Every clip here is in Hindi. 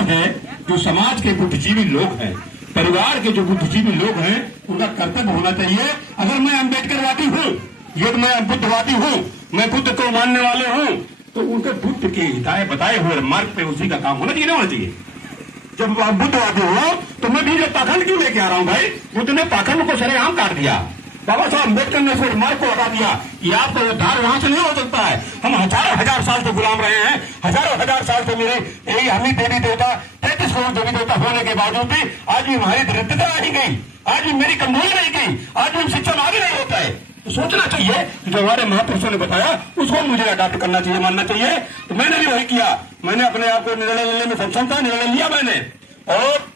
है जो समाज के बुद्धिजीवी लोग हैं, परिवार के जो बुद्धिजीवी लोग हैं, उनका कर्तव्य होना चाहिए। अगर मैं अम्बेडकरवादी हूँ, ये मैं बुद्धवादी हूँ, मैं बुद्ध को मानने वाले हूँ, तो उनके बुद्ध के हिदायत बताए हुए मार्ग पे उसी का काम होना चाहिए, ना होना चाहिए। जब आप बुद्धवादी हो तो मैं भी पाखंड क्यों लेके आ रहा हूँ भाई? बुद्ध ने पाखंड को सरेआम काट दिया, बाबा साहब अम्बेडकर ने फिर मार्ग को हटा दिया। ये आपका उद्धार वहां से नहीं हो सकता है। हम हजारों हजार साल से गुलाम रहे हैं, हजारों हजार साल से मेरे यही हमी देवी देवता 33 करोड़ देवी देवता होने के बावजूद भी आज भी हमारी दरिद्रता नहीं गई, आज भी मेरी कमजोरी नहीं गई, आज भी शिक्षा में आगे नहीं होता है। तो सोचना चाहिए कि जो हमारे महापुरुषों ने बताया उसको मुझे अडॉप्ट करना चाहिए, मानना चाहिए। तो मैंने भी वही किया। मैंने अपने आप को निर्णय लेने में सक्षम था, निर्णय लिया मैंने। और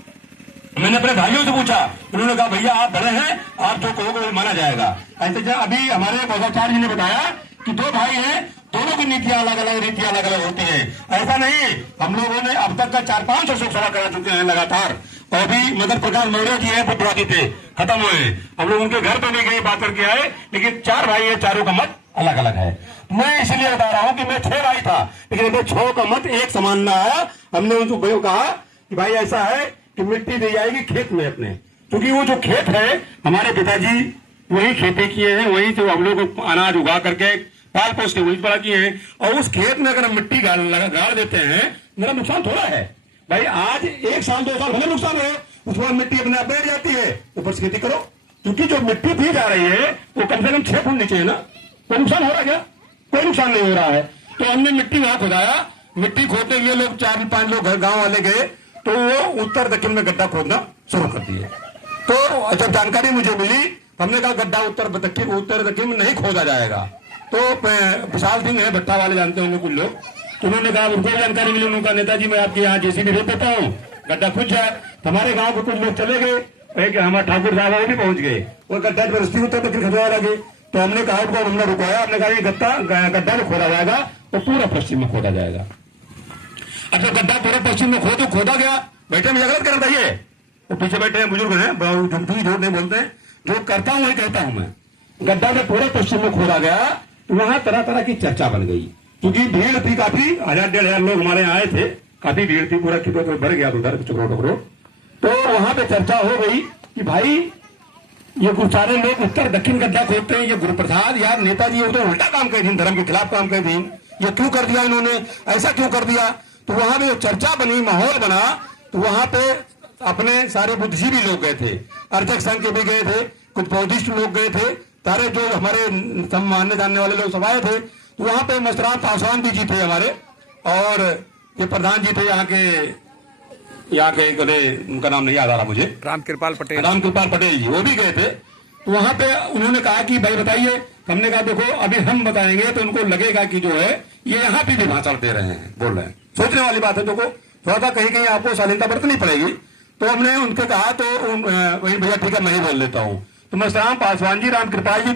मैंने अपने भाइयों से पूछा, उन्होंने कहा भैया आप बड़े हैं, आप जो कहोगे वो माना जाएगा। ऐसे अभी हमारे पौधाचार्य जी ने बताया कि दो भाई हैं, दोनों की नीतियां अलग अलग, नीतियां अलग अलग होती हैं। ऐसा नहीं, हम लोगों ने अब तक का 4-5 अशोक सभा करा चुके हैं लगातार। और भी मदन प्रकाश मौर्य जी है, बुद्धवादी थे, खत्म हुए। हम लोग उनके घर पे नहीं गए, बात करके आए, लेकिन 4 भाई है, चारों का मत अलग अलग है। मैं इसलिए बता रहा हूँ कि मैं 6 भाई था, लेकिन 6 का मत एक समान ना आया। हमने उनको भाइयों कहा कि भाई ऐसा है कि मिट्टी दी जाएगी खेत में अपने, क्योंकि वो जो खेत है हमारे पिताजी वही खेती किए हैं, वही जो हम लोग अनाज उगा करके पाल पोस के वही बड़ा किए हैं। और उस खेत में अगर हम मिट्टी गाड़ देते हैं, मेरा नुकसान थोड़ा है भाई। आज 1 साल 2 साल भले नुकसान है, उसके बाद मिट्टी अपने आप बैठ जाती है, ऊपर से खेती करो। क्योंकि जो मिट्टी दी जा रही है वो कम से कम 6 फुट नीचे है ना, कोई नुकसान हो रहा है क्या? कोई नुकसान नहीं हो रहा है। तो हमने मिट्टी वहां खोदाया, मिट्टी खोदने के लिए लोग 4-5 लोग गाँव वाले गए, तो वो उत्तर दक्षिण में गड्ढा खोदना शुरू कर दिए। तो जब जानकारी मुझे मिली, हमने कहा गड्ढा उत्तर दक्षिण में नहीं खोदा जाएगा। तो विशाल सिंह है, भट्टा वाले जानते होंगे कुछ लोग, तो उन्होंने कहा, उनको जानकारी मिली, उन्होंने कहा नेताजी मैं आपके यहाँ जेसीबी भेज देता हूँ, गड्ढा खुद जाए। तो हमारे गाँव के कुछ लोग चले गए, हमारे ठाकुर साहब वो भी पहुंच गए, वो गड्ढा जबरदस्ती उत्तर दक्षिण खोदा लगे। तो हमने कहा उनको, हमने रुकाया, हमने कहा ये गड्ढा जो खोदा जाएगा वो पूरा पश्चिम में खोदा जाएगा। अच्छा, गड्ढा पूरा पश्चिम में खोदा गया। बैठे मुझे गलत करना चाहिए, वो पीछे बैठे हैं बुजुर्ग हैं, झूठ नहीं बोलते हैं, जो करता हूं वही कहता हूं मैं। गड्ढा जब पूरे पश्चिम में खोदा गया तो वहां तरह तरह की चर्चा बन गई, क्योंकि भीड़ थी काफी, 1000-1500 लोग हमारे यहाँ आए थे, काफी भीड़ थी, पूरा खेत भर गया उधर टुकड़ों। तो वहां पे चर्चा हो गई कि भाई ये सारे लोग उत्तर दक्षिण गड्ढा खोदते हैं, ये गुरुप्रसाद यार नेताजी ये तो उल्टा काम कर दी, धर्म के खिलाफ काम कर दी, ये क्यों कर दिया इन्होंने, ऐसा क्यों कर दिया। तो वहां पे चर्चा बनी, माहौल बना। तो वहां पे अपने सारे बुद्धिजीवी लोग गए थे, अर्चक संघ के भी गए थे, कुछ बौद्धिस्ट लोग गए थे, सारे जो हमारे मानने जानने वाले लोग सब आए थे। तो वहां पे मस्तराम पासवान भी जी थे हमारे, और ये प्रधान जी थे यहाँ के उनका नाम नहीं याद आ रहा मुझे, रामकृपाल पटेल जी, वो भी गए थे। तो वहां पे उन्होंने कहा कि भाई बताइए। हमने कहा देखो अभी हम बताएंगे तो उनको लगेगा कि जो है ये यहाँ पे भी भाषण दे रहे हैं, बोल रहे हैं। सोचने वाली बात है, देखो थोड़ा सा कहीं आपको शालीनता बरतनी पड़ेगी। तो हमने उनके कहा, तो वही भैया ठीक है मैं ही बोल लेता हूँ। तो मस्तराम पासवान जी, रामकृपाल जी